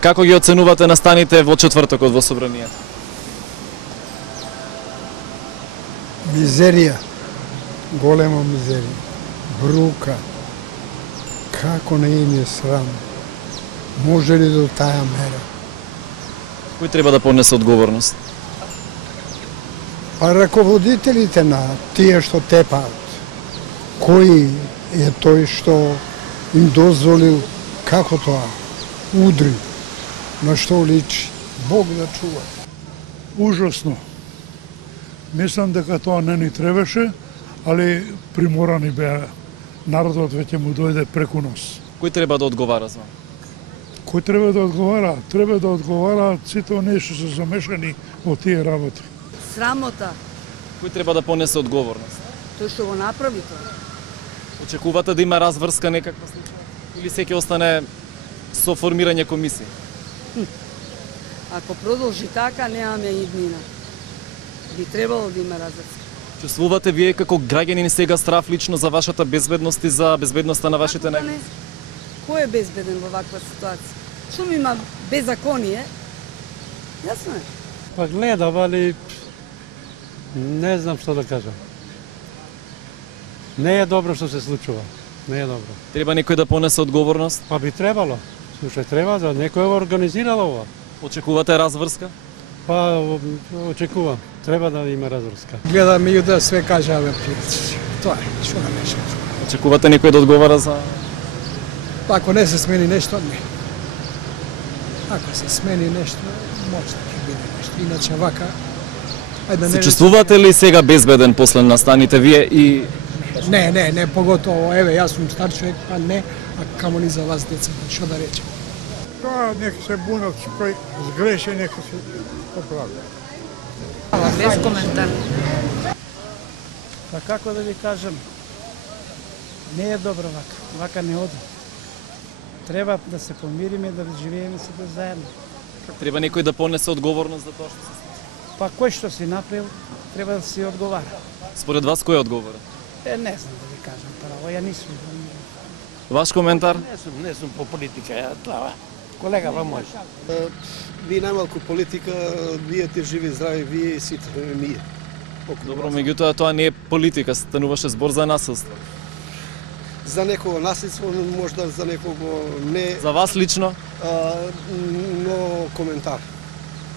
Како ги оценувате настаните во четвртокот во собранието? Мизерија, голема мизерија, брука, како не им е срам, може ли до таа мера? Кој треба да понесе одговорност? Па раководителите на тие што тепаат, кој е тој што им дозволил, како тоа, удри, на што личи, Бог да чува. Ужасно. Мислам дека тоа не ни требаше, али приморани беа. Народот веќе му дојде преку нос. Кој треба да одговара за? Кој треба да одговара? Треба да одговараат сите оние што се замешани во тие работи. Срамота, Кој треба да понесе одговорност? тој што го направи тоа. Очекувате да има разврска некаква случај? Или секој остане со формирање комисија? Ако продолжи така, немаме иднина. Би требало да има разврска. Чувствувате вие како граѓанин сега страв лично за вашата безбедност и за безбедноста на вашите Како да негови? не? Кој е безбеден во ваква ситуација? Што ми има беззаконие? Јасно е. Па гледам, али не знам што да кажам. Не е добро што се случува. Не е добро. Треба некој да понесе одговорност? Па би требало. Слушај, треба да некој го организирало ова. Очекувате разврска? Па очекувам. Треба да има разврска. Гледам и да све кажаве прилици. Тоа е, што да нешто. Очекувате некој да одговара за... Ако не се смени нешто, не. Ако се смени нешто, може да ќе биде нешто. Иначе вака, ајде Се чувствувате ли сега безбеден после настаните вие и... Не, поготово, еве, јас сум стар човек, па не, а камо ни за вас деца, што да речем. Тоа нека се бунат кој сгреше, нека се поправи. Без коментар. Па како да ви кажам, не е добро вака, вака не оди. Треба да се помириме, да живееме сите заедно. Треба некој да понесе одговорност за тоа што се случи? Па кој што си направил, треба да си одговара. Според вас кој е одговорен? Не знам да ви кажам право, ја нисум. Ваш коментар? Не сум по политика, ја това. Колега, вам може. Ви најмалку политика, вие те живи здрави, вие и сите ние. Добро, меѓутоа тоа не е политика, стануваше збор за насилство. За некого насилство, можда за некого не, За вас лично? но коментар.